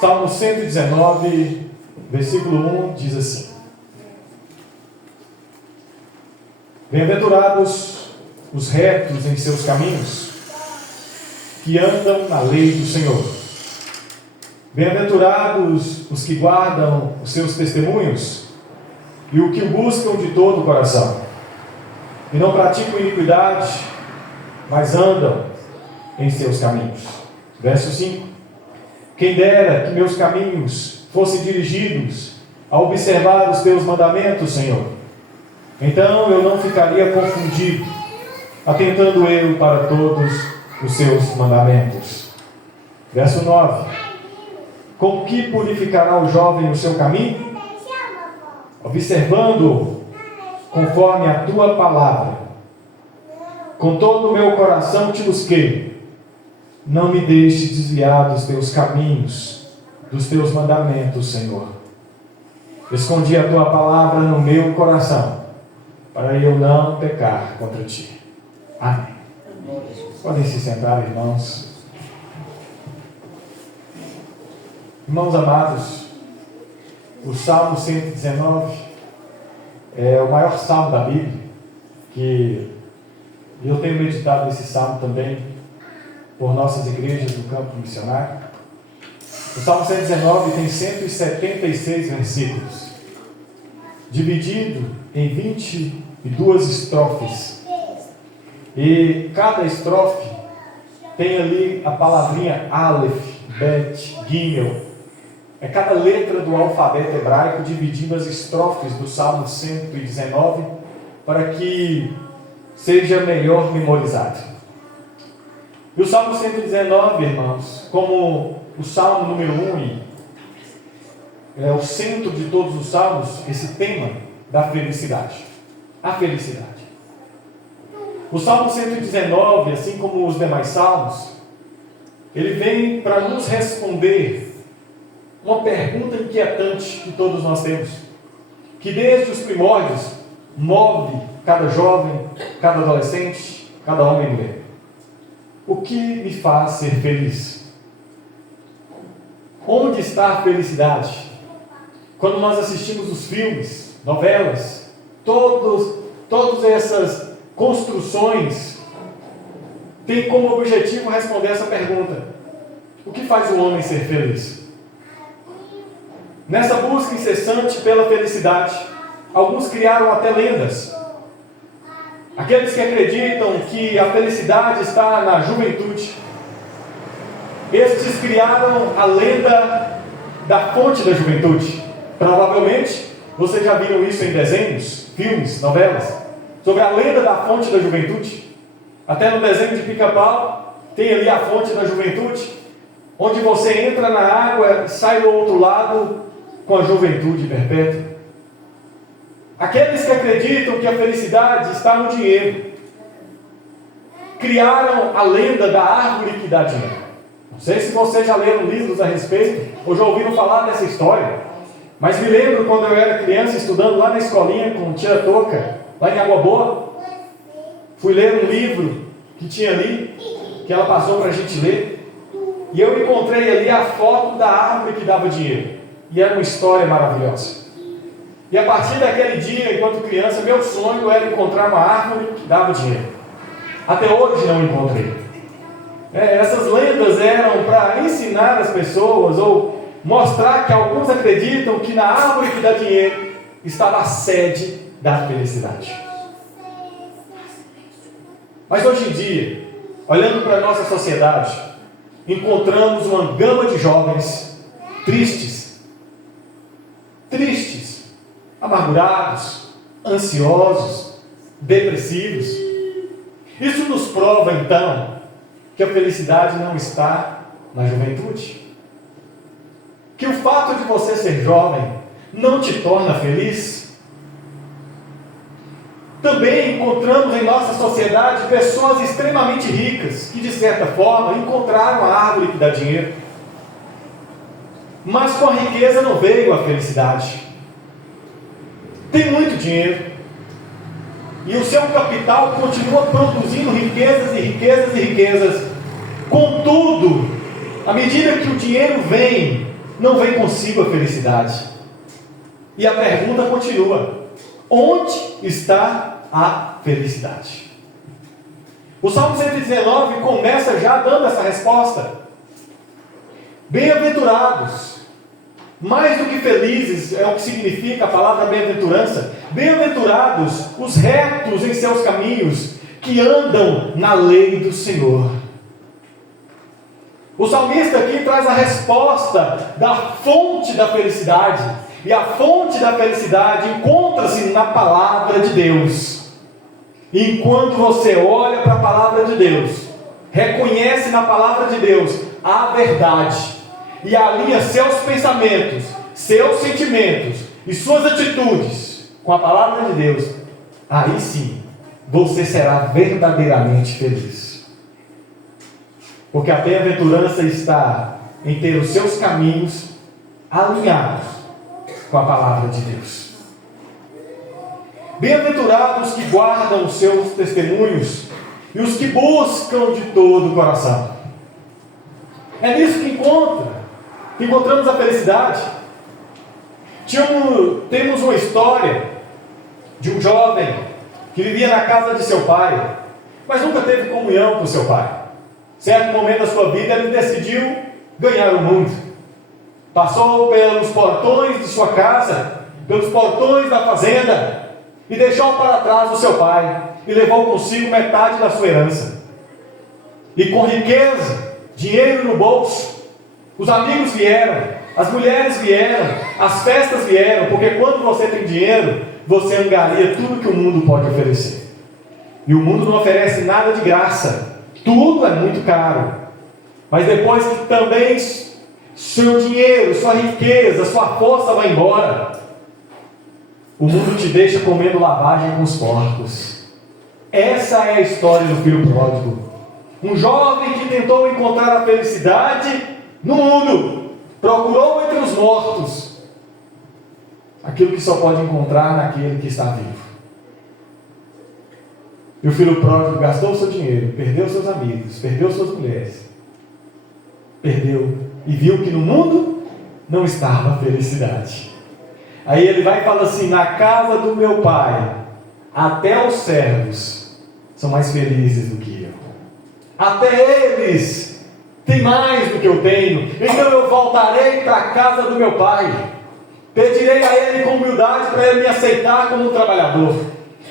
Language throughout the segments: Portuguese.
Salmo 119, versículo 1 diz assim: Bem-aventurados os retos em seus caminhos, que andam na lei do Senhor. Bem-aventurados os que guardam os seus testemunhos e o que o buscam de todo o coração, e não praticam iniquidade, mas andam em seus caminhos. Verso 5: Quem dera que meus caminhos fossem dirigidos a observar os teus mandamentos, Senhor. Então eu não ficaria confundido, atentando eu para todos os seus mandamentos. Verso 9: Com que purificará o jovem o seu caminho? Observando conforme a tua palavra. Com todo o meu coração te busquei. Não me deixe desviar dos teus caminhos, dos teus mandamentos, Senhor. Escondi a tua palavra no meu coração, para eu não pecar contra ti. Amém. Podem se sentar, irmãos. Irmãos amados, o Salmo 119 é o maior salmo da Bíblia, que eu tenho meditado nesse salmo também por nossas igrejas do campo missionário. O Salmo 119 tem 176 versículos, dividido em 22 estrofes. E cada estrofe tem ali a palavrinha Aleph, Bet, Gimel. É cada letra do alfabeto hebraico dividindo as estrofes do Salmo 119 para que seja melhor memorizado. E o Salmo 119, irmãos, como o Salmo número 1, é o centro de todos os salmos, esse tema da felicidade. A felicidade. O Salmo 119, assim como os demais salmos, ele vem para nos responder uma pergunta inquietante que todos nós temos, que desde os primórdios move cada jovem, cada adolescente, cada homem e mulher. O que me faz ser feliz? Onde está a felicidade? Quando nós assistimos os filmes, novelas, todas essas construções têm como objetivo responder essa pergunta: o que faz o homem ser feliz? Nessa busca incessante pela felicidade, alguns criaram até lendas. Aqueles que acreditam que a felicidade está na juventude, estes criaram a lenda da fonte da juventude. Provavelmente vocês já viram isso em desenhos, filmes, novelas, sobre a lenda da fonte da juventude. Até no desenho de Pica-Pau tem ali a fonte da juventude, onde você entra na água e sai do outro lado com a juventude perpétua. Aqueles que acreditam que a felicidade está no dinheiro criaram a lenda da árvore que dá dinheiro. Não sei se vocês já leram livros a respeito ou já ouviram falar dessa história, mas me lembro quando eu era criança estudando lá na escolinha com tia Toca, lá em Água Boa. Fui ler um livro que tinha ali, que ela passou para a gente ler, e eu encontrei ali a foto da árvore que dava dinheiro, e era uma história maravilhosa. E a partir daquele dia, enquanto criança, meu sonho era encontrar uma árvore que dava dinheiro. Até hoje não encontrei. Essas lendas eram para ensinar as pessoas, ou mostrar que alguns acreditam que na árvore que dá dinheiro estava a sede da felicidade. Mas hoje em dia, olhando para a nossa sociedade, encontramos uma gama de jovens tristes, amargurados, ansiosos, depressivos. Isso nos prova então que a felicidade não está na juventude, que o fato de você ser jovem não te torna feliz. Também encontramos em nossa sociedade pessoas extremamente ricas que, de certa forma, encontraram a árvore que dá dinheiro, mas com a riqueza não veio a felicidade. Tem muito dinheiro e o seu capital continua produzindo riquezas e riquezas e riquezas. Contudo, à medida que o dinheiro vem, não vem consigo a felicidade. E a pergunta continua: onde está a felicidade? O Salmo 119 começa já dando essa resposta. Bem-aventurados, mais do que felizes é o que significa a palavra bem-aventurança. Bem-aventurados os retos em seus caminhos, que andam na lei do Senhor. O salmista aqui traz a resposta da fonte da felicidade. E a fonte da felicidade encontra-se na palavra de Deus. E enquanto você olha para a palavra de Deus, reconhece na palavra de Deus a verdade, e alinha seus pensamentos, seus sentimentos e suas atitudes com a palavra de Deus, aí sim, você será verdadeiramente feliz. Porque a bem-aventurança está em ter os seus caminhos alinhados com a palavra de Deus. Bem-aventurados que guardam os seus testemunhos e os que buscam de todo o coração. É nisso que encontramos a felicidade. Temos uma história de um jovem que vivia na casa de seu pai, mas nunca teve comunhão com seu pai. Certo momento da sua vida, ele decidiu ganhar o mundo. Passou pelos portões de sua casa, pelos portões da fazenda, e deixou para trás o seu pai, e levou consigo metade da sua herança. E com riqueza, dinheiro no bolso, os amigos vieram, as mulheres vieram, as festas vieram, porque quando você tem dinheiro, você angaria tudo que o mundo pode oferecer. E o mundo não oferece nada de graça, tudo é muito caro. Mas depois que também seu dinheiro, sua riqueza, sua força vai embora, o mundo te deixa comendo lavagem com os porcos. Essa é a história do filho pródigo. Um jovem que tentou encontrar a felicidade no mundo, procurou entre os mortos aquilo que só pode encontrar naquele que está vivo. E o filho pródigo gastou seu dinheiro, perdeu seus amigos, perdeu suas mulheres, perdeu e viu que no mundo não estava felicidade. Aí ele vai e fala assim: na casa do meu pai, até os servos são mais felizes do que eu. Até eles têm mais do que eu tenho. Então eu voltarei para a casa do meu pai. Pedirei a ele com humildade para ele me aceitar como um trabalhador.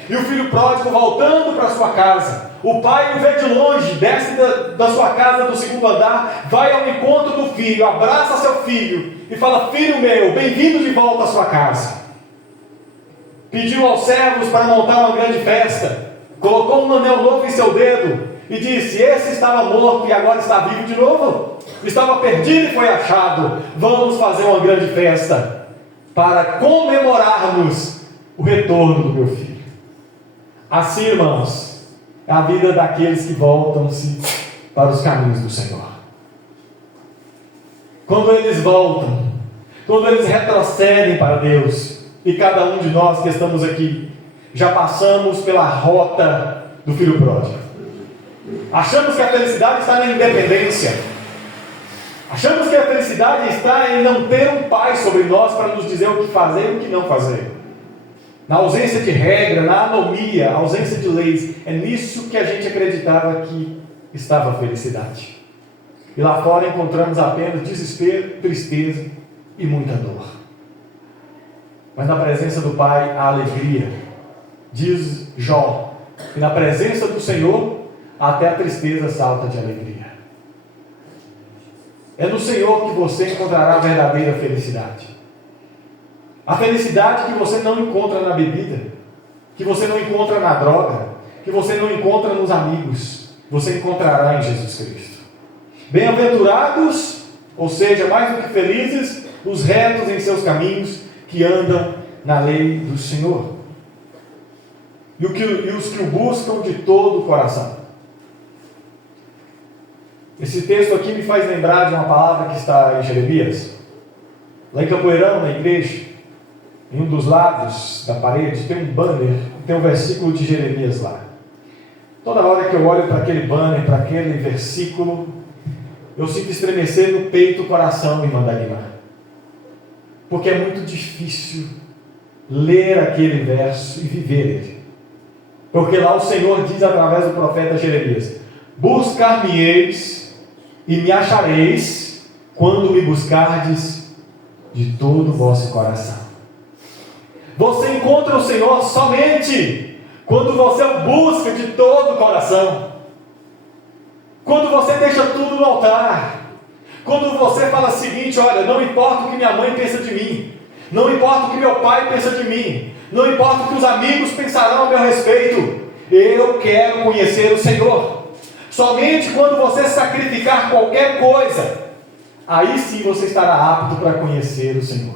E o filho pródigo voltando para sua casa, o pai o vê de longe, desce da sua casa do segundo andar, vai ao encontro do filho, abraça seu filho e fala: filho meu, bem-vindo de volta à sua casa. Pediu aos servos para montar uma grande festa, colocou um anel novo em seu dedo e disse: esse estava morto e agora está vivo de novo, estava perdido e foi achado, vamos fazer uma grande festa para comemorarmos o retorno do meu filho. Assim, irmãos, é a vida daqueles que voltam-se para os caminhos do Senhor. Quando eles voltam, quando eles retrocedem para Deus, e cada um de nós que estamos aqui, já passamos pela rota do filho pródigo. Achamos que a felicidade está na independência. Achamos que a felicidade está em não ter um pai sobre nós para nos dizer o que fazer e o que não fazer. Na ausência de regra, na anomia, ausência de leis. É nisso que a gente acreditava que estava a felicidade. E lá fora encontramos apenas desespero, tristeza e muita dor. Mas na presença do Pai, há alegria. Diz Jó, que na presença do Senhor, até a tristeza salta de alegria. É no Senhor que você encontrará a verdadeira felicidade. A felicidade que você não encontra na bebida, que você não encontra na droga, que você não encontra nos amigos, você encontrará em Jesus Cristo. Bem-aventurados, ou seja, mais do que felizes, os retos em seus caminhos, que andam na lei do Senhor. E os que o buscam de todo o coração. Esse texto aqui me faz lembrar de uma palavra que está em Jeremias. Lá em Capoeirão, na igreja, em um dos lados da parede, tem um banner, tem um versículo de Jeremias lá. Toda hora que eu olho para aquele banner, para aquele versículo, eu sinto estremecer no peito, o coração, irmã Dagmar. porque é muito difícil ler aquele verso e viver ele. Porque lá o Senhor diz através do profeta Jeremias: buscar-me-eis e me achareis quando me buscardes de todo o vosso coração. Você encontra o Senhor somente quando você o busca de todo o coração. Quando você deixa tudo no altar. Quando você fala o seguinte: olha, não importa o que minha mãe pensa de mim, não importa o que meu pai pensa de mim, não importa o que os amigos pensarão a meu respeito, eu quero conhecer o Senhor. Somente quando você sacrificar qualquer coisa, aí sim você estará apto para conhecer o Senhor.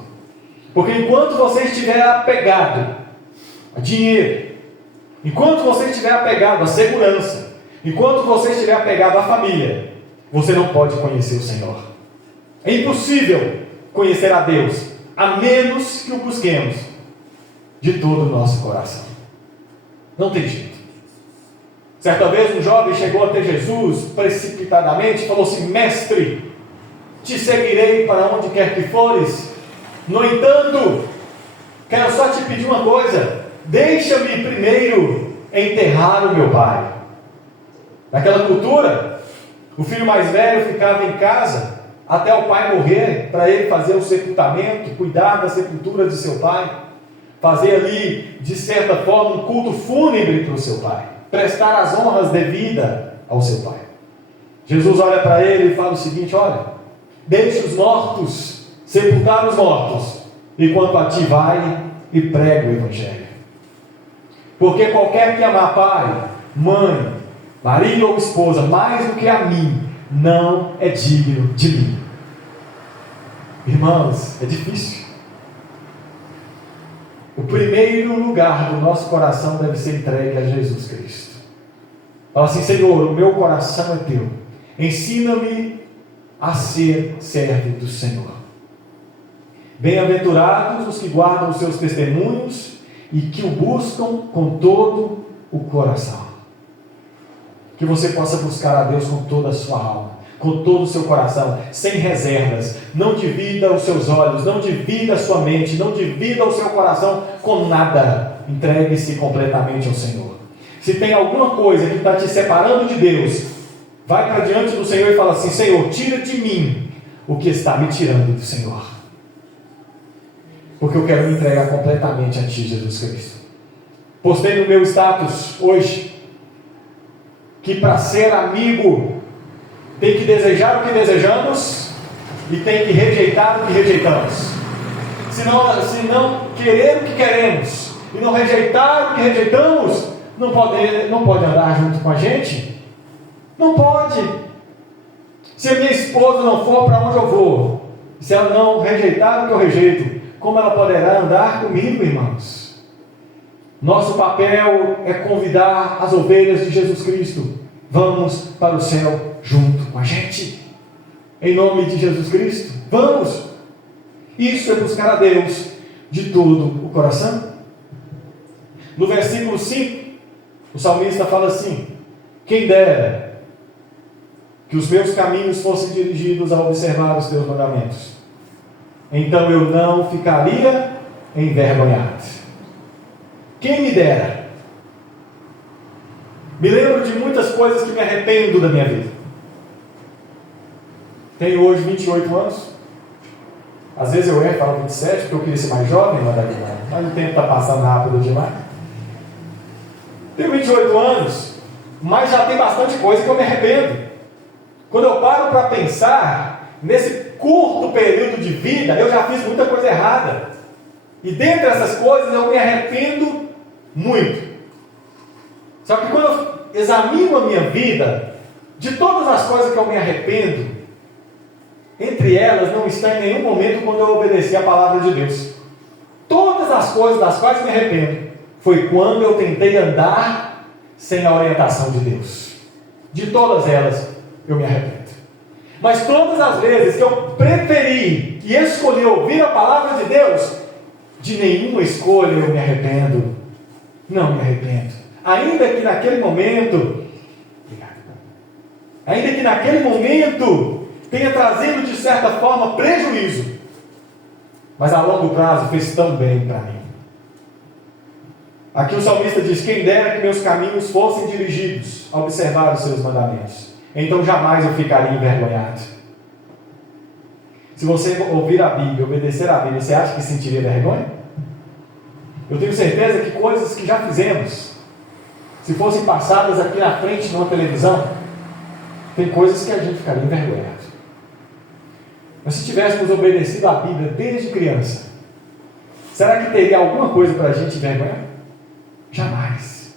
Porque enquanto você estiver apegado a dinheiro, enquanto você estiver apegado à segurança, enquanto você estiver apegado à família, você não pode conhecer o Senhor. É impossível conhecer a Deus, a menos que o busquemos de todo o nosso coração. Não tem jeito. Certa vez um jovem chegou até Jesus precipitadamente e falou assim: mestre, te seguirei para onde quer que fores. No entanto, quero só te pedir uma coisa: deixa-me primeiro enterrar o meu pai. Naquela cultura, o filho mais velho ficava em casa até o pai morrer, para ele fazer o sepultamento, cuidar da sepultura de seu pai, fazer ali, de certa forma, um culto fúnebre para o seu pai, prestar as honras devidas ao seu pai. Jesus olha para ele e fala o seguinte: olha, deixe os mortos sepultar os mortos, enquanto a ti vai e prega o Evangelho. Porque qualquer que amar pai, mãe, marido ou esposa mais do que a mim, não é digno de mim. Irmãos, é difícil. O primeiro lugar do nosso coração deve ser entregue a Jesus Cristo. Fala assim: Senhor, o meu coração é teu, ensina-me a ser servo do Senhor. Bem-aventurados os que guardam os seus testemunhos e que o buscam com todo o coração. Que você possa buscar a Deus com toda a sua alma, com todo o seu coração, sem reservas. Não divida os seus olhos, não divida a sua mente, não divida o seu coração com nada. Entregue-se completamente ao Senhor. Se tem alguma coisa que está te separando de Deus, vai para diante do Senhor e fala assim: Senhor, tira de mim o que está me tirando do Senhor. Porque eu quero me entregar completamente a Ti, Jesus Cristo. Postei no meu status hoje que para ser amigo tem que desejar o que desejamos e tem que rejeitar o que rejeitamos. Se não querer o que queremos e não rejeitar o que rejeitamos, não pode andar junto com a gente. Não pode. Se a minha esposa não for para onde eu vou, se ela não rejeitar o que eu rejeito, como ela poderá andar comigo, irmãos? Nosso papel é convidar as ovelhas de Jesus Cristo. Vamos para o céu junto com a gente. Em nome de Jesus Cristo, vamos. Isso é buscar a Deus de todo o coração. No versículo 5, o salmista fala assim: quem dera que os meus caminhos fossem dirigidos a observar os teus mandamentos, então eu não ficaria envergonhado. Quem me dera. Me lembro de muitas coisas que me arrependo da minha vida. Tenho hoje 28 anos. Às vezes eu erro, falo 27, porque eu queria ser mais jovem, mas o tempo está passando rápido demais. Tenho 28 anos, mas já tem bastante coisa que eu me arrependo. Quando eu paro para pensar, nesse curto período de vida, eu já fiz muita coisa errada. E dentre essas coisas, eu me arrependo muito. Só que quando eu examino a minha vida, de todas as coisas que eu me arrependo, entre elas não está em nenhum momento quando eu obedeci a palavra de Deus. Todas as coisas das quais me arrependo, foi quando eu tentei andar sem a orientação de Deus. De todas elas, eu me arrependo. Mas todas as vezes que eu preferi e escolhi ouvir a palavra de Deus, de nenhuma escolha eu me arrependo. Não me arrependo. Ainda que naquele momento tenha trazido de certa forma prejuízo, mas a longo prazo fez tão bem para mim. Aqui o salmista diz: quem dera que meus caminhos fossem dirigidos a observar os seus mandamentos, então jamais eu ficaria envergonhado. Se você ouvir a Bíblia, obedecer a Bíblia, você acha que sentiria vergonha? Eu tenho certeza que coisas que já fizemos, se fossem passadas aqui na frente numa televisão, tem coisas que a gente ficaria envergonhado. Mas se tivéssemos obedecido a Bíblia desde criança, será que teria alguma coisa para a gente envergonhar? Jamais.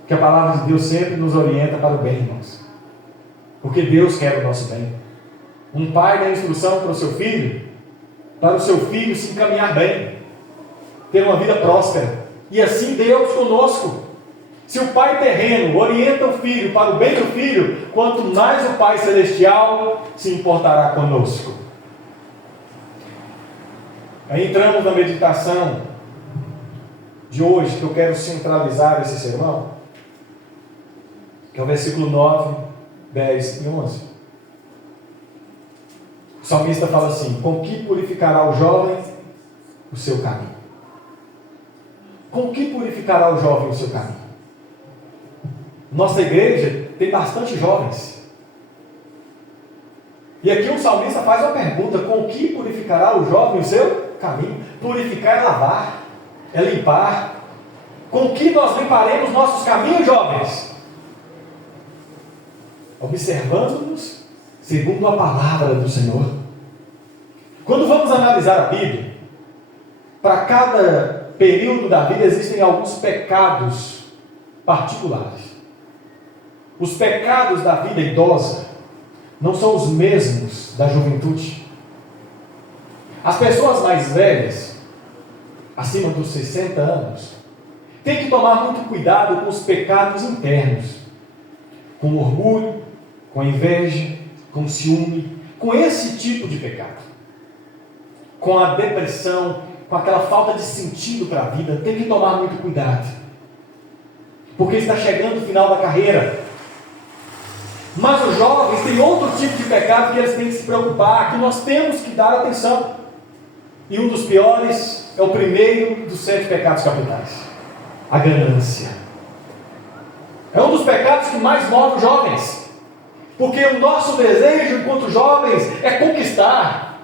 Porque a palavra de Deus sempre nos orienta para o bem, irmãos. Porque Deus quer o nosso bem. Um pai dá instrução para o seu filho se encaminhar bem, ter uma vida próspera. E assim Deus conosco. Se o pai terreno orienta o filho para o bem do filho, quanto mais o Pai Celestial se importará conosco. Aí entramos na meditação de hoje, que eu quero centralizar esse sermão, que é o versículo 9, 10 e 11. O salmista fala assim: com que purificará o jovem o seu caminho? Com que purificará o jovem o seu caminho? Nossa igreja tem bastante jovens. E aqui o salmista faz uma pergunta: com que purificará o jovem o seu caminho? Purificar é lavar, é limpar. Com que nós limparemos nossos caminhos, jovens? Observando-nos segundo a palavra do Senhor. Quando vamos analisar a Bíblia, para cada período da vida existem alguns pecados particulares. Os pecados da vida idosa não são os mesmos da juventude. As pessoas mais velhas, acima dos 60 anos, têm que tomar muito cuidado com os pecados internos, com o orgulho, com a inveja, com o ciúme, com esse tipo de pecado, com a depressão, com aquela falta de sentido para a vida. Tem que tomar muito cuidado, porque está chegando o final da carreira. Mas os jovens têm outro tipo de pecado que eles têm que se preocupar, que nós temos que dar atenção. E um dos piores é o primeiro dos 7 pecados capitais: a ganância. É um dos pecados que mais move os jovens, porque o nosso desejo enquanto jovens é conquistar,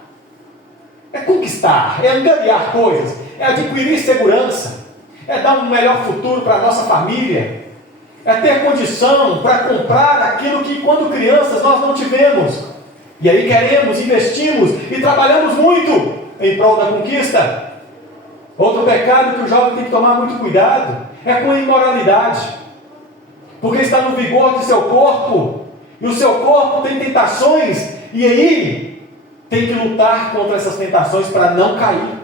é angariar coisas, é adquirir segurança, é dar um melhor futuro para a nossa família, é ter condição para comprar aquilo que quando crianças nós não tivemos. E aí queremos, investimos e trabalhamos muito em prol da conquista. Outro pecado que o jovem tem que tomar muito cuidado é com a imoralidade, porque está no vigor de seu corpo, e o seu corpo tem tentações, e aí tem que lutar contra essas tentações para não cair.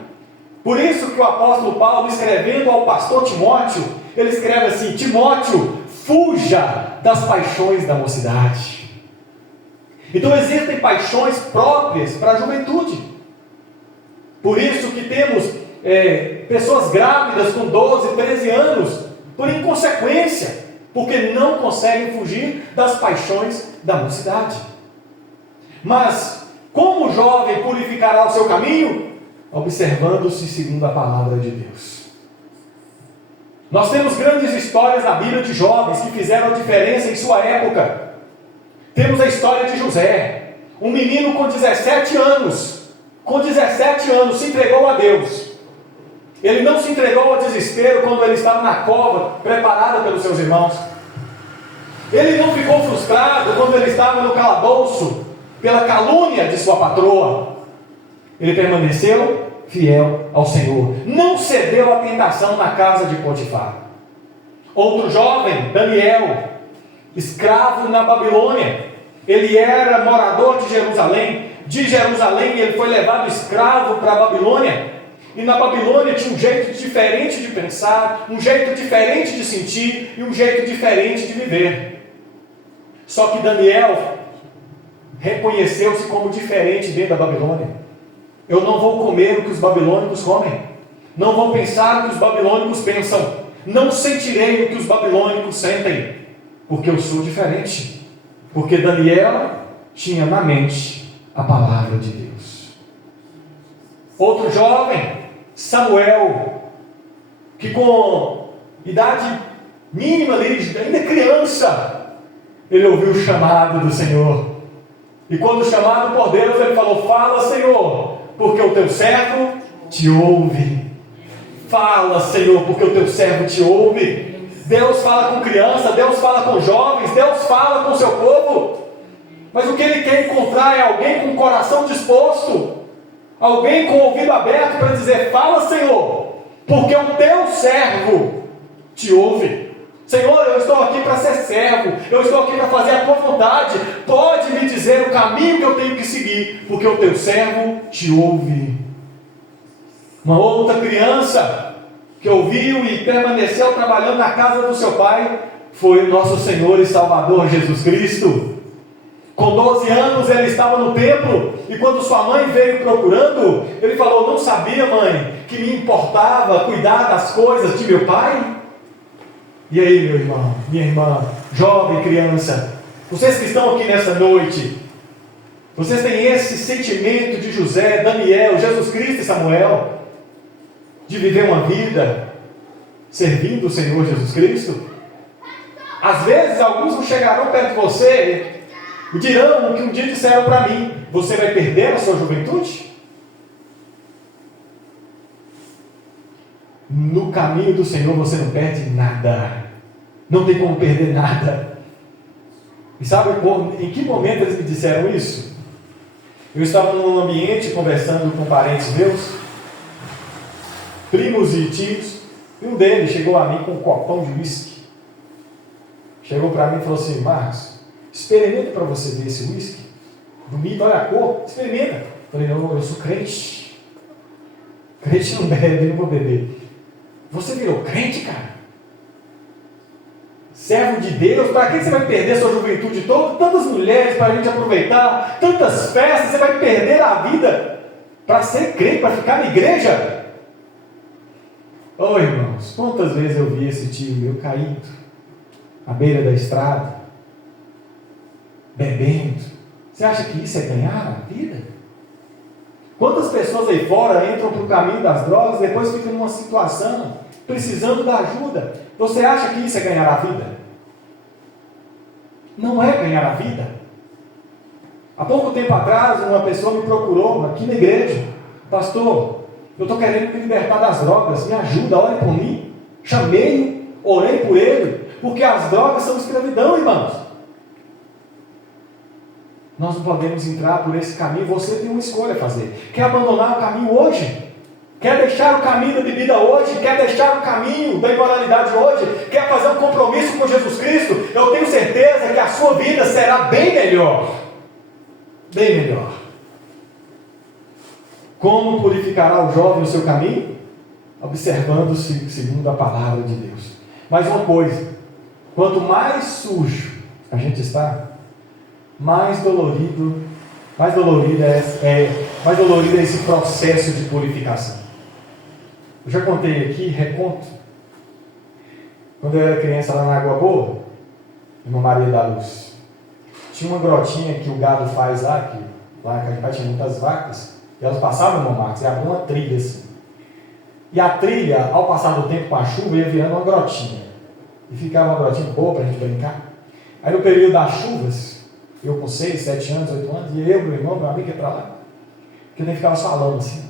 Por isso que o apóstolo Paulo, escrevendo ao pastor Timóteo, ele escreve assim: Timóteo, fuja das paixões da mocidade. Então existem paixões próprias para a juventude. Por isso que temos pessoas grávidas com 12, 13 anos, por inconsequência, porque não conseguem fugir das paixões da mocidade. Mas como o jovem purificará o seu caminho? Observando-se segundo a palavra de Deus. Nós temos grandes histórias na Bíblia de jovens que fizeram a diferença em sua época. Temos a história de José, um menino com 17 anos. Com 17 anos se entregou a Deus. Ele não se entregou ao desespero quando ele estava na cova, preparada pelos seus irmãos. Ele não ficou frustrado quando ele estava no calabouço, pela calúnia de sua patroa. Ele permaneceu fiel ao Senhor, não cedeu à tentação na casa de Potifar. Outro jovem, Daniel, escravo na Babilônia, ele era morador de Jerusalém. De Jerusalém ele foi levado escravo para a Babilônia, e na Babilônia tinha um jeito diferente de pensar, um jeito diferente de sentir e um jeito diferente de viver. Só que Daniel reconheceu-se como diferente dentro da Babilônia. Eu não vou comer o que os babilônicos comem, não vou pensar o que os babilônicos pensam, não sentirei o que os babilônicos sentem, porque eu sou diferente. Porque Daniel tinha na mente a palavra de Deus. Outro jovem, Samuel, que com idade mínima ali, ainda criança, ele ouviu o chamado do Senhor. E quando chamado por Deus, ele falou: fala, Senhor, porque o teu servo te ouve. Fala, Senhor, porque o teu servo te ouve. Deus fala com criança, Deus fala com jovens, Deus fala com o seu povo. Mas o que Ele quer encontrar é alguém com o coração disposto, alguém com o ouvido aberto para dizer: fala, Senhor, porque o teu servo te ouve. Senhor, eu estou aqui para ser servo, eu estou aqui para fazer a tua vontade. Pode me dizer o caminho que eu tenho que seguir, porque o teu servo te ouve. Uma outra criança que ouviu e permaneceu trabalhando na casa do seu pai foi o nosso Senhor e Salvador Jesus Cristo. Com 12 anos ele estava no templo, e quando sua mãe veio procurando, ele falou: não sabia, mãe, que me importava cuidar das coisas de meu pai? E aí, meu irmão, minha irmã, jovem, criança, vocês que estão aqui nessa noite, vocês têm esse sentimento de José, Daniel, Jesus Cristo e Samuel, de viver uma vida servindo o Senhor Jesus Cristo? Às vezes alguns não chegarão perto de você e dirão o que um dia disseram para mim: você vai perder a sua juventude? No caminho do Senhor você não perde nada, não tem como perder nada. E sabe em que momento eles me disseram isso? Eu estava num ambiente conversando com parentes meus, primos e tios, e um deles chegou a mim com um copão de uísque. Chegou para mim e falou assim: Marcos, experimenta para você ver esse uísque. Bonito, olha a cor, experimenta. Eu falei: não, eu sou crente. Crente não bebe, não vou beber. Você virou crente, cara? Servo de Deus, para que você vai perder sua juventude toda? Tantas mulheres para a gente aproveitar, tantas festas, você vai perder a vida para ser crente, para ficar na igreja? Oh, irmãos, quantas vezes eu vi esse tio meu caído à beira da estrada, bebendo. Você acha que isso é ganhar a vida? Quantas pessoas aí fora entram para o caminho das drogas e depois ficam numa situação precisando da ajuda? Você acha que isso é ganhar a vida? Não é ganhar a vida. Há pouco tempo atrás, uma pessoa me procurou aqui na igreja: pastor, eu estou querendo me libertar das drogas, me ajuda, ore por mim. Chamei, orei por ele, porque as drogas são escravidão, irmãos. Nós não podemos entrar por esse caminho. Você tem uma escolha a fazer. Quer abandonar o caminho hoje? Quer deixar o caminho da bebida hoje? Quer deixar o caminho da imoralidade hoje? Quer fazer um compromisso com Jesus Cristo? Eu tenho certeza que a sua vida será bem melhor. Bem melhor. Como purificará o jovem o seu caminho? Observando-se segundo a palavra de Deus. Mas uma coisa: quanto mais sujo a gente está, mais dolorido é esse processo de purificação. Eu já contei aqui, reconto. Quando eu era criança lá na Água Boa, em Maria da Luz, tinha uma grotinha que o gado faz lá, que a gente pai tinha muitas vacas, e elas passavam, irmão Marcos, e abriam uma trilha assim. E a trilha, ao passar do tempo com a chuva, ia virando uma grotinha. E ficava uma grotinha boa para a gente brincar. Aí no período das chuvas, eu com 6, 7 anos, 8 anos, e eu, meu irmão, meu amigo ia para lá, porque eu nem ficava falando assim.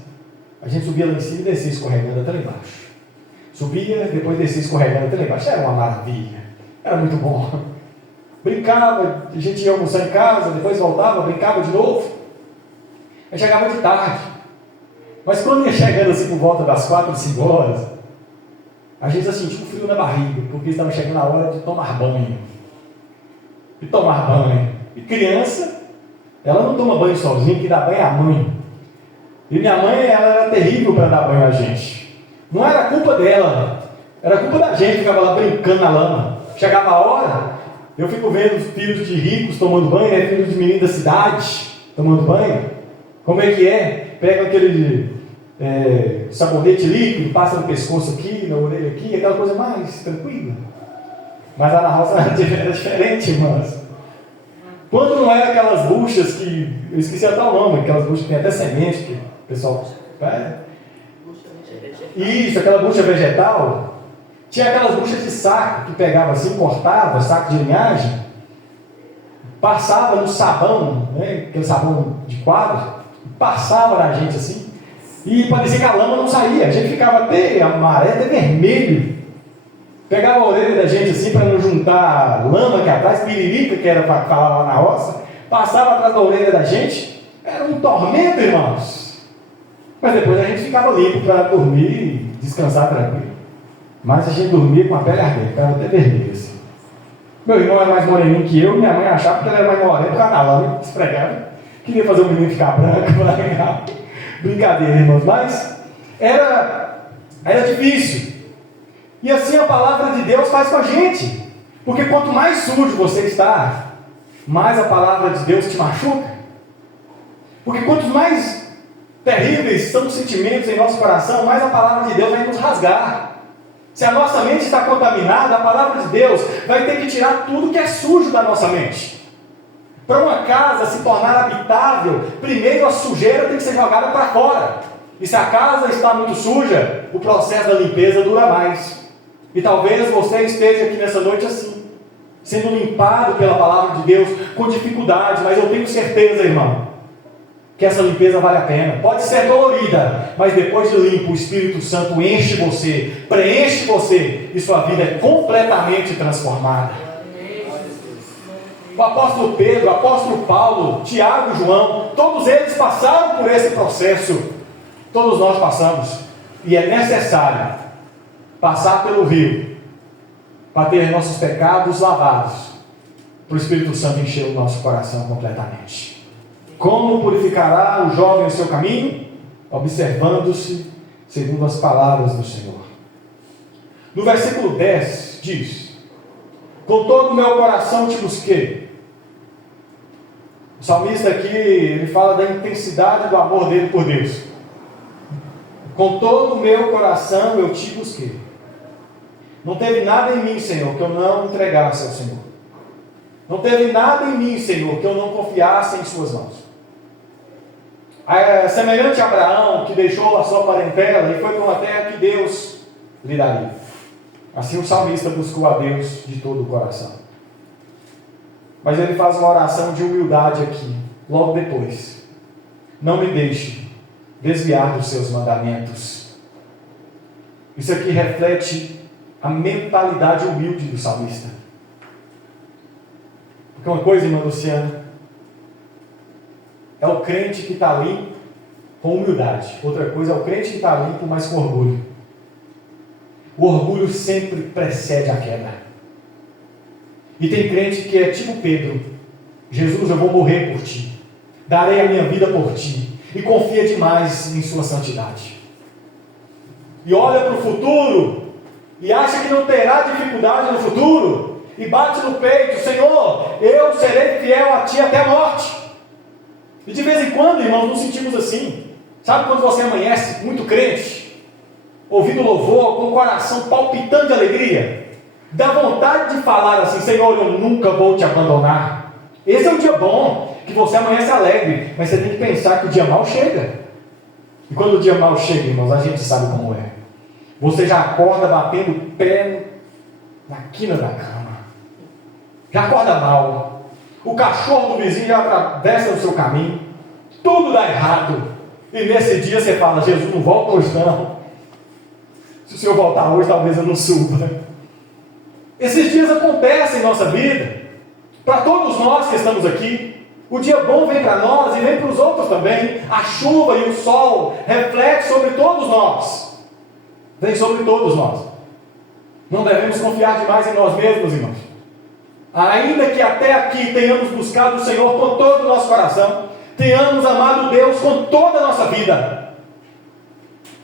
A gente subia lá em cima e descia escorregando até lá embaixo. Subia, depois descia escorregando até lá embaixo. Era uma maravilha, era muito bom. Brincava, a gente ia almoçar em casa, depois voltava, brincava de novo. Aí chegava de tarde. Mas quando ia chegando assim por volta das 4, 5 horas, a gente já sentia um frio na barriga, porque estava chegando a hora de tomar banho. E tomar banho. E criança, ela não toma banho sozinha, que dá banho é a mãe. E minha mãe, ela era terrível para dar banho a gente. Não era culpa dela, era culpa da gente que ficava lá brincando na lama. Chegava a hora, eu fico vendo os filhos de ricos tomando banho, né? Filhos de menino da cidade tomando banho. Como é que é? Pega aquele sabonete líquido, passa no pescoço aqui, na orelha aqui, aquela coisa mais tranquila. Mas lá na roça era diferente, irmãs. Quando não era aquelas buchas que, eu esqueci até o nome, aquelas buchas que tem até semente, que o pessoal Né? Isso, aquela bucha vegetal. Tinha aquelas buchas de saco que pegava assim, cortava, saco de linhagem, passava no sabão, né, aquele sabão de quadro, passava na gente assim, e parecia que a lama não saía, a gente ficava até amarelo, até vermelho, pegava a orelha da gente assim para não juntar lama aqui atrás, piririca que era para falar lá na roça, passava atrás da orelha da gente, era um tormento, irmãos, mas depois a gente ficava limpo para dormir e descansar tranquilo. Mas a gente dormia com a pele ardente, ficava até vermelho assim. Meu irmão era mais moreninho que eu, minha mãe achava que ele era mais moreno por causa da lama, esfregava. Queria fazer o menino ficar branco, legal. Brincadeira, irmãos, mas era difícil. E assim a palavra de Deus faz com a gente. Porque quanto mais sujo você está, mais a palavra de Deus te machuca. Porque quanto mais terríveis são os sentimentos em nosso coração, mais a palavra de Deus vai nos rasgar. Se a nossa mente está contaminada, a palavra de Deus vai ter que tirar tudo que é sujo da nossa mente. Para uma casa se tornar habitável, primeiro a sujeira tem que ser jogada para fora. E se a casa está muito suja, o processo da limpeza dura mais. E talvez você esteja aqui nessa noite assim, sendo limpado pela palavra de Deus com dificuldade, mas eu tenho certeza, irmão, que essa limpeza vale a pena. Pode ser dolorida, mas depois de limpo, o Espírito Santo enche você, preenche você, e sua vida é completamente transformada. O apóstolo Pedro, o apóstolo Paulo, Tiago e João, todos eles passaram por esse processo. Todos nós passamos. E é necessário passar pelo rio para ter nossos pecados lavados, para o Espírito Santo encher o nosso coração completamente. Como purificará o jovem o seu caminho? Observando-se segundo as palavras do Senhor. No versículo 10 diz: com todo o meu coração te busquei. O salmista aqui, ele fala da intensidade do amor dele por Deus. Com todo o meu coração eu te busquei. Não teve nada em mim, Senhor, que eu não entregasse ao Senhor. Não teve nada em mim, Senhor, que eu não confiasse em suas mãos. Semelhante a Abraão, que deixou a sua parentela e foi para uma terra que Deus lhe daria. Assim o salmista buscou a Deus de todo o coração. Mas ele faz uma oração de humildade aqui, logo depois. Não me deixe desviar dos seus mandamentos. Isso aqui reflete a mentalidade humilde do salmista. Porque uma coisa, irmã Luciana, é o crente que está limpo com humildade. Outra coisa é o crente que está limpo, mas com orgulho. O orgulho sempre precede a queda. E tem crente que é tipo Pedro: Jesus, eu vou morrer por ti, darei a minha vida por ti, e confia demais em sua santidade. E olha para o futuro, e acha que não terá dificuldade no futuro, e bate no peito: Senhor, eu serei fiel a ti até a morte. E de vez em quando, irmãos, nos sentimos assim. Sabe quando você amanhece muito crente, ouvindo louvor, com o coração palpitando de alegria? Dá vontade de falar assim: Senhor, eu nunca vou te abandonar. Esse é um dia bom, que você amanhece alegre. Mas você tem que pensar que o dia mau chega. E quando o dia mau chega, irmãos, a gente sabe como é. Você já acorda batendo o pé na quina da cama. Já acorda mal. O cachorro do vizinho já atravessa o seu caminho. Tudo dá errado. E nesse dia você fala: Jesus, não volta hoje não. Se o Senhor voltar hoje, talvez eu não suba. Esses dias acontecem em nossa vida. Para todos nós que estamos aqui. O dia bom vem para nós e vem para os outros também. A chuva e o sol refletem sobre todos nós. Vem sobre todos nós. Não devemos confiar demais em nós mesmos, irmãos. Ainda que até aqui tenhamos buscado o Senhor com todo o nosso coração, tenhamos amado Deus com toda a nossa vida,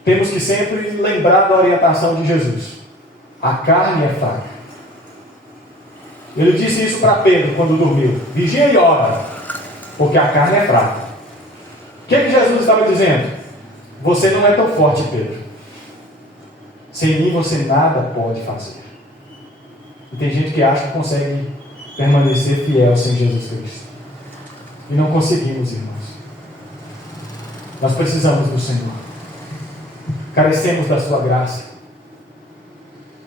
temos que sempre lembrar da orientação de Jesus: a carne é fraca. Ele disse isso para Pedro quando dormiu: vigia e ora, porque a carne é fraca. O que Jesus estava dizendo? Você não é tão forte, Pedro. Sem mim você nada pode fazer. E tem gente que acha que consegue permanecer fiel sem Jesus Cristo. E não conseguimos, irmãos. Nós precisamos do Senhor. carecemos da sua graça.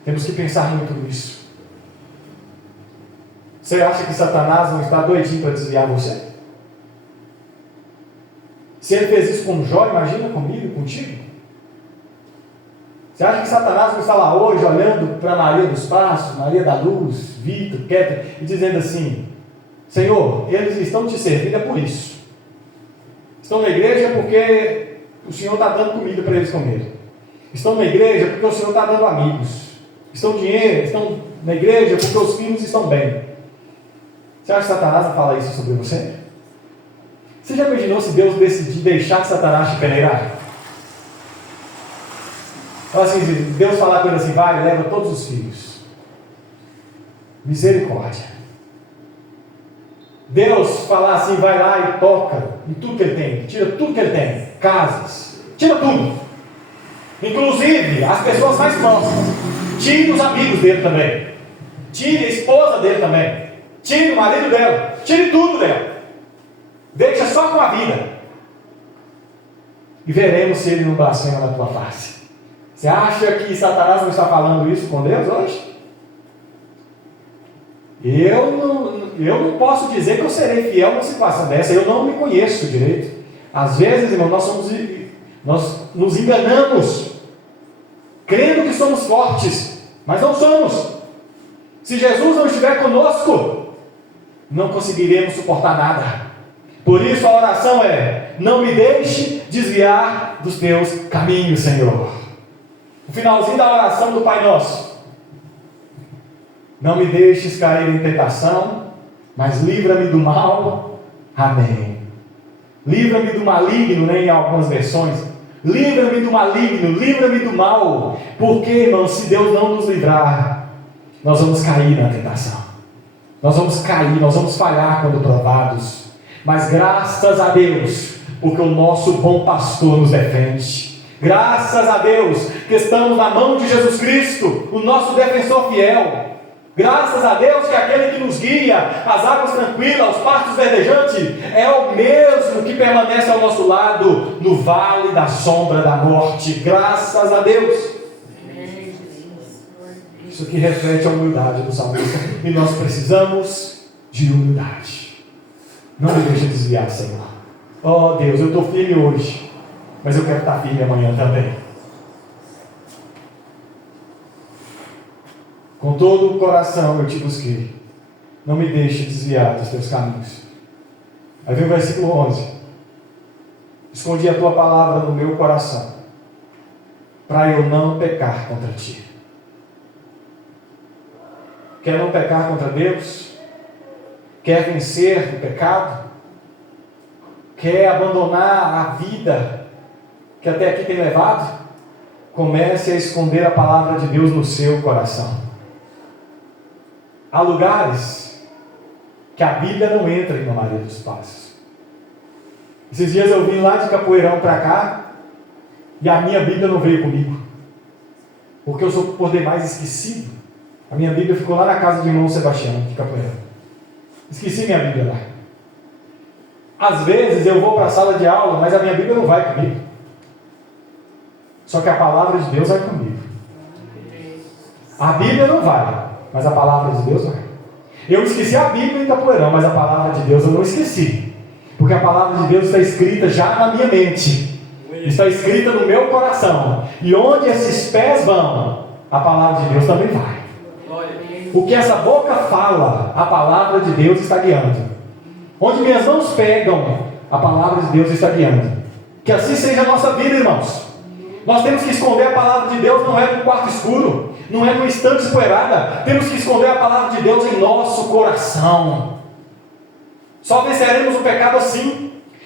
Temos que pensar muito nisso. Você acha que Satanás não está doidinho para desviar você? Se ele fez isso com Jó, imagina comigo, contigo. Você acha que Satanás não está lá hoje olhando para Maria dos Passos, Maria da Luz, Vitor, Kéter, e dizendo assim: Senhor, eles estão te servindo é por isso. Estão na igreja porque o Senhor está dando comida para eles comerem. Estão na igreja porque o Senhor está dando amigos. Estão na igreja porque os filhos estão bem. Você acha que Satanás vai falar isso sobre você? Você já imaginou se Deus decidir deixar Satanás te peneirar? Fala assim, Deus falar com ele assim: vai, leva todos os filhos. Misericórdia. Deus falar assim: vai lá e toca em tudo que ele tem, tira tudo que ele tem, casas, tira tudo, inclusive as pessoas mais próximas. Tire os amigos dele também, tire a esposa dele também, tire o marido dela, tire tudo dela, deixa só com a vida, e veremos se ele não blasfema na tua face. Você acha que Satanás não está falando isso com Deus hoje? Eu não posso dizer que eu serei fiel numa situação dessa. Eu não me conheço direito. Às vezes, irmão, nós nos enganamos, crendo que somos fortes, mas não somos. Se Jesus não estiver conosco, não conseguiremos suportar nada. Por isso a oração é: não me deixe desviar dos teus caminhos, Senhor. O finalzinho da oração do Pai Nosso: não me deixes cair em tentação, mas livra-me do mal. Amém. Livra-me do maligno, né, em algumas versões. Livra-me do maligno, livra-me do mal. Porque, irmão, se Deus não nos livrar, nós vamos cair na tentação. Nós vamos cair, nós vamos falhar quando provados. Mas graças a Deus, porque o nosso bom pastor nos defende. Graças a Deus que estamos na mão de Jesus Cristo, o nosso defensor fiel. Graças a Deus que aquele que nos guia às águas tranquilas, aos pastos verdejantes, é o mesmo que permanece ao nosso lado no vale da sombra da morte. Graças a Deus. Isso que reflete a humildade do salmista. E nós precisamos de humildade. Não me deixe desviar, Senhor. Oh Deus, eu estou firme hoje, mas eu quero estar firme amanhã também. Com todo o coração eu te busquei. Não me deixe desviar dos teus caminhos. Aí vem o versículo 11. Escondi a tua palavra no meu coração, para eu não pecar contra ti. Quer não pecar contra Deus? Quer vencer o pecado? Quer abandonar a vida que até aqui tem levado? Comece a esconder a palavra de Deus no seu coração. Há lugares que a Bíblia não entra em Maria dos Passos. Esses dias eu vim lá de Capoeirão para cá e a minha Bíblia não veio comigo, porque eu sou por demais esquecido. A minha Bíblia ficou lá na casa do irmão Sebastião de Capoeirão. Esqueci minha Bíblia lá. Às vezes eu vou para a sala de aula, mas a minha Bíblia não vai comigo. Só que a palavra de Deus vai comigo. A Bíblia não vai, mas a palavra de Deus vai. Eu esqueci a Bíblia em Capoeirão, mas a palavra de Deus eu não esqueci. Porque a palavra de Deus está escrita já na minha mente. Está escrita no meu coração. E onde esses pés vão, a palavra de Deus também vai. O que essa boca fala, a palavra de Deus está guiando. Onde minhas mãos pegam, a palavra de Deus está guiando. Que assim seja a nossa vida, irmãos. Nós temos que esconder a palavra de Deus, não é no quarto escuro, não é no estante espoeirada. Temos que esconder a palavra de Deus em nosso coração. Só venceremos o pecado assim.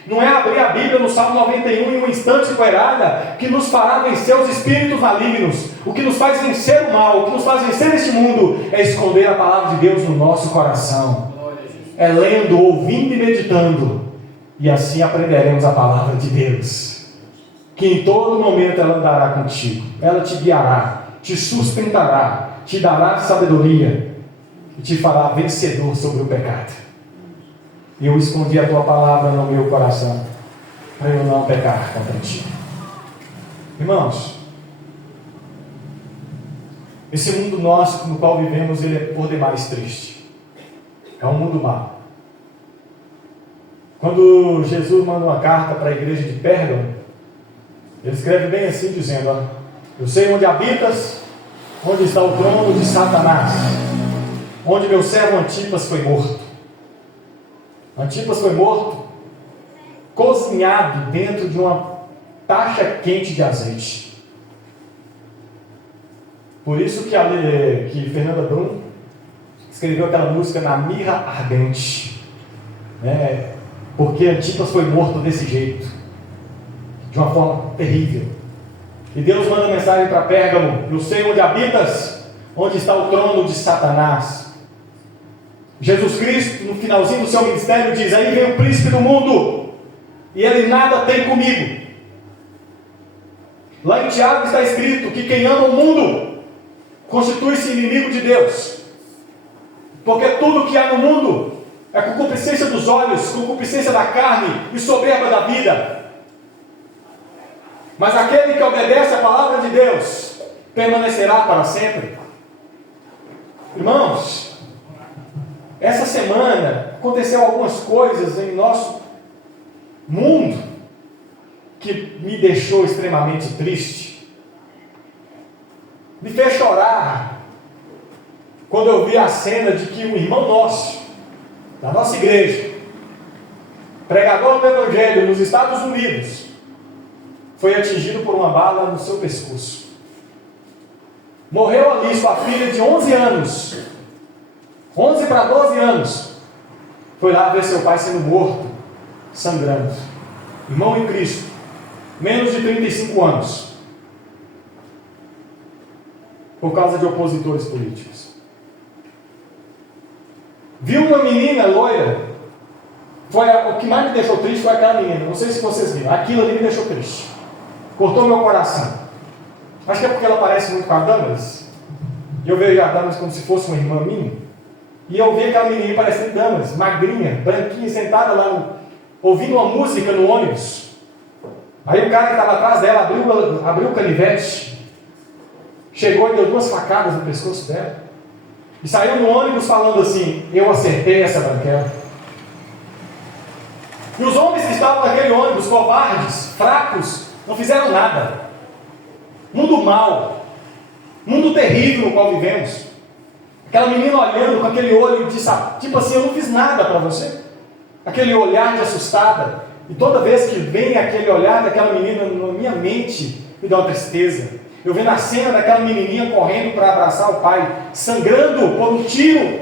Não é abrir a Bíblia no Salmo 91 em um instante espoeirada que nos fará vencer os espíritos malignos. O que nos faz vencer o mal, o que nos faz vencer este mundo, é esconder a palavra de Deus no nosso coração. É lendo, ouvindo e meditando. E assim aprenderemos a palavra de Deus. Que em todo momento ela andará contigo. Ela te guiará, te sustentará, te dará sabedoria e te fará vencedor sobre o pecado. Eu escondi a tua palavra no meu coração, para eu não pecar contra ti. Irmãos, Esse mundo nosso no qual vivemos, ele é por demais triste. É um mundo mau. Quando Jesus manda uma carta para a igreja de Pérgamo, ele escreve bem assim, dizendo: ó, eu sei onde habitas, onde está o trono de Satanás, onde meu servo Antipas foi morto. Antipas foi morto, cozinhado dentro de uma taxa quente de azeite. Por isso que Fernanda Brum escreveu aquela música Na Mirra Ardente, né? Porque Antipas foi morto desse jeito, de uma forma terrível. E Deus manda mensagem para Pérgamo: eu sei onde habitas, onde está o trono de Satanás. Jesus Cristo, no finalzinho do seu ministério, diz: aí vem o príncipe do mundo, e ele nada tem comigo. Lá em Tiago está escrito que quem ama o mundo constitui-se inimigo de Deus, porque tudo que há no mundo é concupiscência dos olhos, concupiscência da carne e soberba da vida. Mas aquele que obedece à palavra de Deus permanecerá para sempre. Irmãos, essa semana aconteceu algumas coisas em nosso mundo que me deixou extremamente triste, me fez chorar, quando eu vi a cena de que um irmão nosso, da nossa igreja, pregador do Evangelho nos Estados Unidos, foi atingido por uma bala no seu pescoço. Morreu ali sua filha de 11 anos, 11 para 12 anos, foi lá ver seu pai sendo morto, sangrando. Irmão em Cristo, menos de 35 anos, por causa de opositores políticos. Viu uma menina loira, o que mais me deixou triste foi aquela menina, não sei se vocês viram, aquilo ali me deixou triste, cortou meu coração. Acho que é porque ela parece muito com a Damaris, e eu vejo a Damaris como se fosse uma irmã minha, e eu vi aquela menina parecendo Damaris, magrinha, branquinha, sentada lá, ouvindo uma música no ônibus. Aí o cara que estava atrás dela abriu o canivete, chegou e deu 2 facadas no pescoço dela, e saiu no ônibus falando assim: eu acertei essa branquela. E os homens que estavam naquele ônibus, covardes, fracos, não fizeram nada. Mundo mau, mundo terrível no qual vivemos. Aquela menina olhando com aquele olho de tipo assim: eu não fiz nada para você. Aquele olhar de assustada. E toda vez que vem aquele olhar daquela menina na minha mente, me dá uma tristeza. Eu vendo a cena daquela menininha correndo para abraçar o pai, sangrando por um tiro,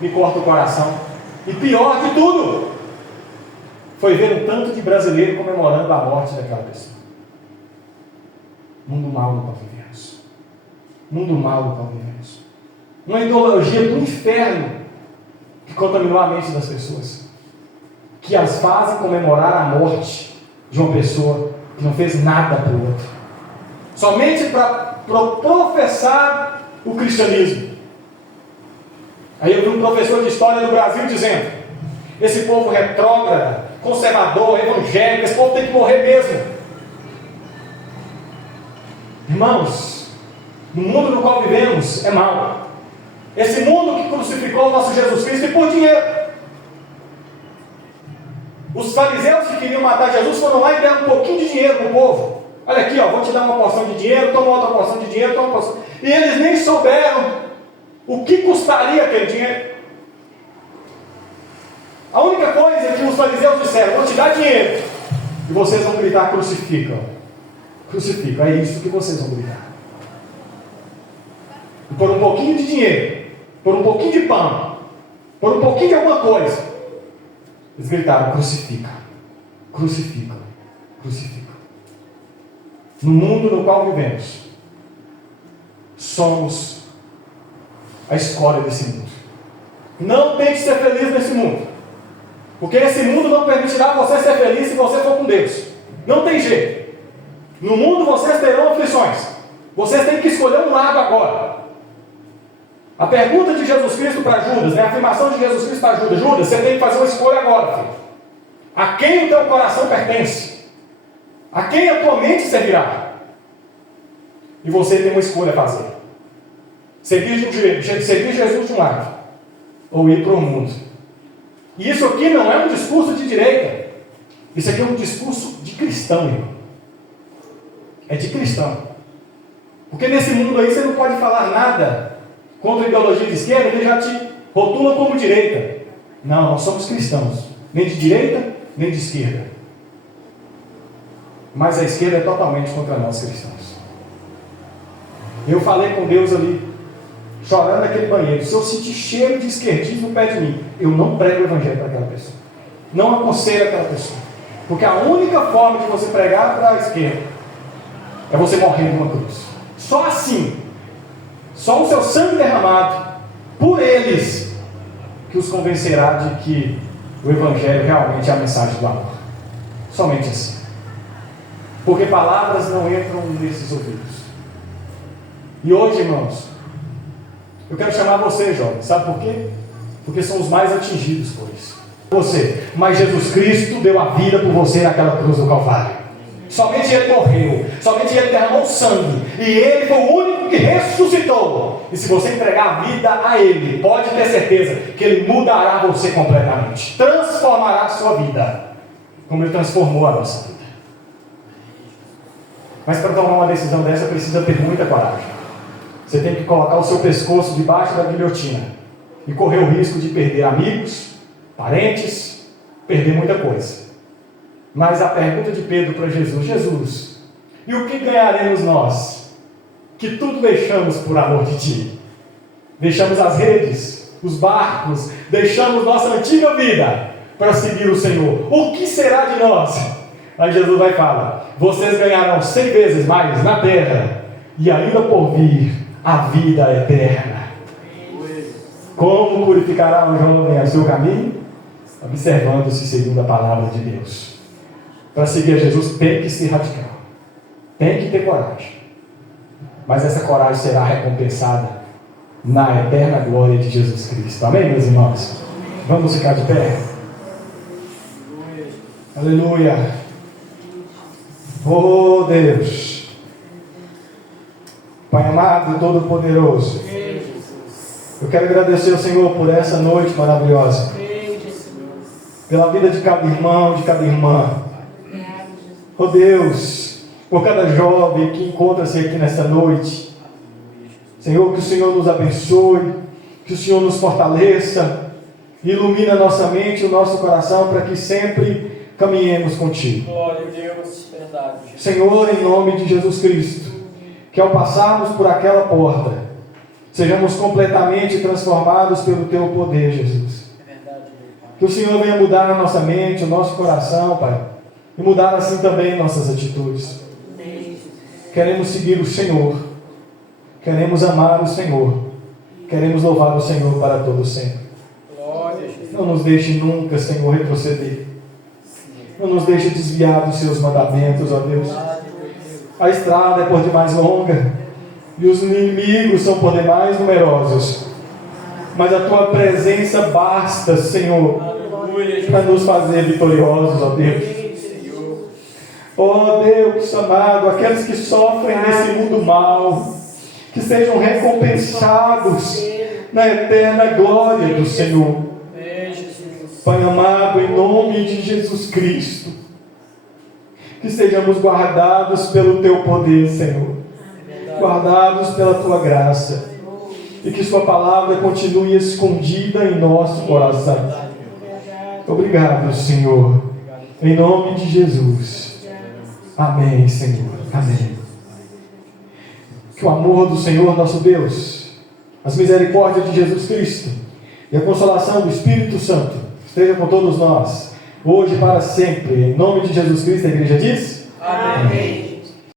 me corta o coração. E pior de tudo, foi ver um tanto de brasileiro comemorando a morte daquela pessoa. Mundo mau no qual vivemos. Mundo mau no qual vivemos. Uma ideologia do inferno que contaminou a mente das pessoas, que as fazem comemorar a morte de uma pessoa que não fez nada para o outro, somente para professar o cristianismo. Aí eu vi um professor de história do Brasil dizendo: esse povo retrógrado, conservador, evangélico, esse povo tem que morrer mesmo. Irmãos, no mundo no qual vivemos é mau. Esse mundo que crucificou o nosso Jesus Cristo e por dinheiro. Os fariseus que queriam matar Jesus foram lá e deram um pouquinho de dinheiro para o povo. Olha aqui, ó, vou te dar uma porção de dinheiro, toma outra porção de dinheiro, toma uma porção. E eles nem souberam o que custaria aquele dinheiro. A única coisa que os fariseus disseram: vou te dar dinheiro, e vocês vão gritar: crucifica. Crucifica, é isso que vocês vão gritar. E por um pouquinho de dinheiro, por um pouquinho de pão, por um pouquinho de alguma coisa, eles gritaram: crucifica, crucifica, crucifica. No mundo no qual vivemos, somos a escória desse mundo. Não tente ser feliz nesse mundo, porque esse mundo não permitirá você ser feliz se você for com Deus. Não tem jeito. No mundo vocês terão aflições. Vocês têm que escolher um lado agora. A pergunta de Jesus Cristo para Judas, né? A afirmação de Jesus Cristo para Judas: Judas, você tem que fazer uma escolha agora, filho. A quem o teu coração pertence? A quem a tua mente servirá? E você tem uma escolha a fazer. Servir Jesus de um lado, ou ir para o mundo. E isso aqui não é um discurso de direita. Isso aqui é um discurso de cristão, irmão. É de cristão. Porque nesse mundo aí você não pode falar nada contra a ideologia de esquerda, ele já te rotula como direita. Não, nós somos cristãos. Nem de direita, nem de esquerda. Mas a esquerda é totalmente contra nós cristãos. Eu falei com Deus ali, chorando naquele banheiro. Se eu sentir cheiro de esquerdismo perto de mim, eu não prego o evangelho para aquela pessoa. Não aconselho aquela pessoa. Porque a única forma de você pregar para a esquerda é você morrer numa cruz. Só assim, só o seu sangue derramado por eles, que os convencerá de que o evangelho realmente é a mensagem do amor. Somente assim. Porque palavras não entram nesses ouvidos. E hoje, irmãos, eu quero chamar você, jovem. Sabe por quê? Porque são os mais atingidos por isso. Você. Mas Jesus Cristo deu a vida por você naquela cruz do Calvário. Somente Ele morreu. Somente Ele derramou sangue. E Ele foi o único que ressuscitou. E se você entregar a vida a Ele, pode ter certeza que Ele mudará você completamente. Transformará a sua vida. Como Ele transformou a nossa vida. Mas para tomar uma decisão dessa, precisa ter muita coragem. Você tem que colocar o seu pescoço debaixo da guilhotina e correr o risco de perder amigos, parentes, perder muita coisa. Mas a pergunta de Pedro para Jesus: Jesus, e o que ganharemos nós, que tudo deixamos por amor de Ti? Deixamos as redes, os barcos, deixamos nossa antiga vida para seguir o Senhor. O que será de nós? Aí Jesus vai falar: vocês ganharão 100 vezes mais na terra, e ainda por vir a vida eterna. Como purificará um jovem a seu caminho? Observando-se segundo a palavra de Deus. Para seguir a Jesus tem que ser radical, tem que ter coragem. Mas essa coragem será recompensada na eterna glória de Jesus Cristo. Amém, meus irmãos? Vamos ficar de pé? Aleluia. Oh Deus, Pai amado e todo-poderoso, eu quero agradecer ao Senhor por essa noite maravilhosa, pela vida de cada irmão, de cada irmã. Oh Deus, por cada jovem que encontra-se aqui nesta noite. Senhor, que o Senhor nos abençoe, que o Senhor nos fortaleça, ilumine a nossa mente e o nosso coração para que sempre caminhemos contigo. Glória a Deus, verdade. Senhor, em nome de Jesus Cristo, que ao passarmos por aquela porta, sejamos completamente transformados pelo Teu poder, Jesus. É verdade, Pai. Que o Senhor venha mudar a nossa mente, o nosso coração, Pai, e mudar assim também nossas atitudes. Queremos seguir o Senhor, queremos amar o Senhor, queremos louvar o Senhor para todo sempre. Glória a Jesus. Não nos deixe nunca, Senhor, retroceder. Não nos deixe desviar dos Seus mandamentos, ó Deus. A estrada é por demais longa e os inimigos são por demais numerosos. Mas a Tua presença basta, Senhor, para nos fazer vitoriosos, ó Deus. Ó Deus amado, aqueles que sofrem nesse mundo mal, que sejam recompensados na eterna glória do Senhor. Pai amado, em nome de Jesus Cristo, que sejamos guardados pelo Teu poder, Senhor, guardados pela Tua graça, e que Sua palavra continue escondida em nosso coração. Obrigado, Senhor, em nome de Jesus. Amém, Senhor. Amém. Que o amor do Senhor nosso Deus, as misericórdias de Jesus Cristo e a consolação do Espírito Santo esteja com todos nós, hoje e para sempre. Em nome de Jesus Cristo, a igreja diz: Amém.